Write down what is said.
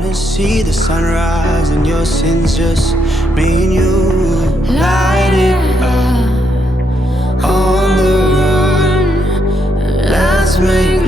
wanna see the sunrise and your sins, just me and you. Light it up on the run. Let's make